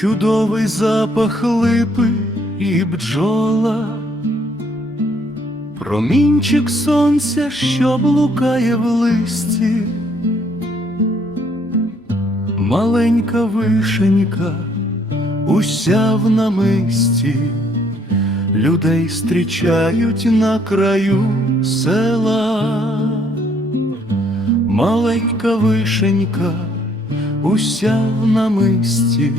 чудовий запах липи і бджола, промінчик сонця, що блукає в листі, маленька вишенька, уся в намисті, людей зустрічають на краю села, маленька вишенька, уся в намисті,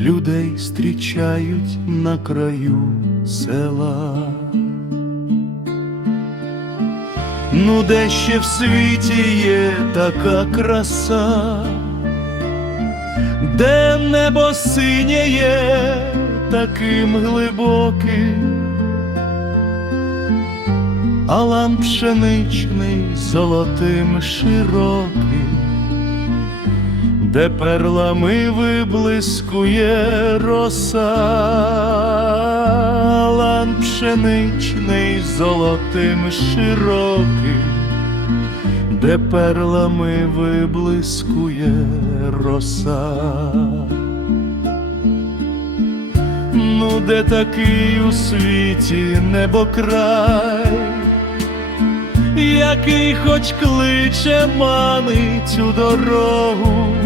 людей зустрічають на краю села. Ну, де ще в світі є така краса, де небо синє таким глибоким, а лан пшеничний золотим широким, де перлами виблискує роса, лан пшеничний золотим широким, де перлами виблискує роса. Ну, де такий у світі небокрай, який хоч кличе манить у дорогу,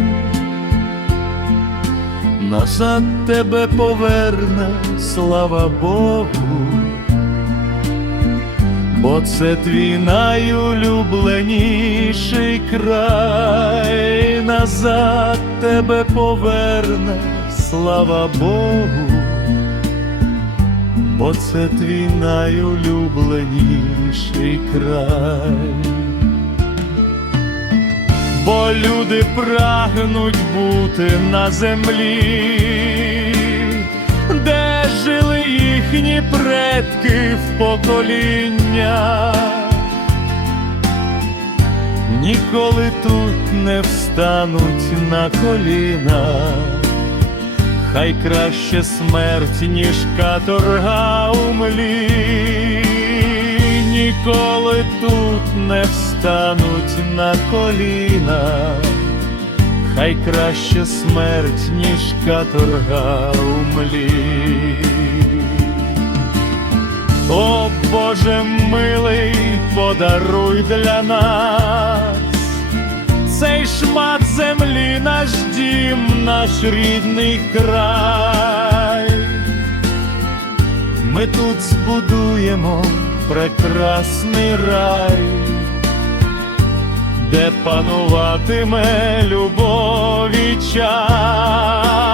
назад тебе поверне, слава Богу, бо це твій найулюбленіший край, назад тебе поверне, слава Богу. Бо це твій найулюбленіший край, бо люди прагнуть бути на землі, де жили їхні предки в покоління. Ніколи тут не встануть на коліна. Хай краще смерть, ніж каторга у ніколи тут не встануть на коліна, хай краще смерть, ніж каторга у. О Боже милий, подаруй для нас цей шмат землі, наш дім, наш рідний край. Ми тут збудуємо прекрасний рай, де пануватиме любові час.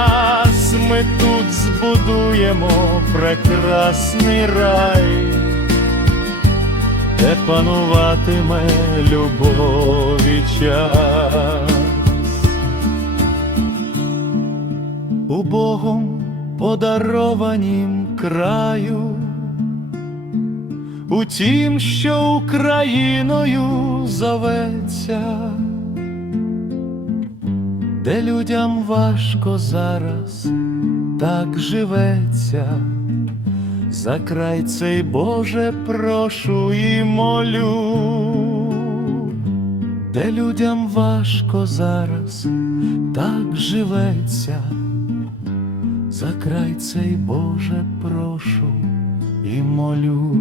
Ми тут збудуємо прекрасний рай де пануватиме любові час. У Богом подарованім краю, у тім, що Україною зоветься, де людям важко зараз так живеться. За край цей Боже прошу і молю, де людям важко зараз так живеться, за край цей Боже прошу і молю.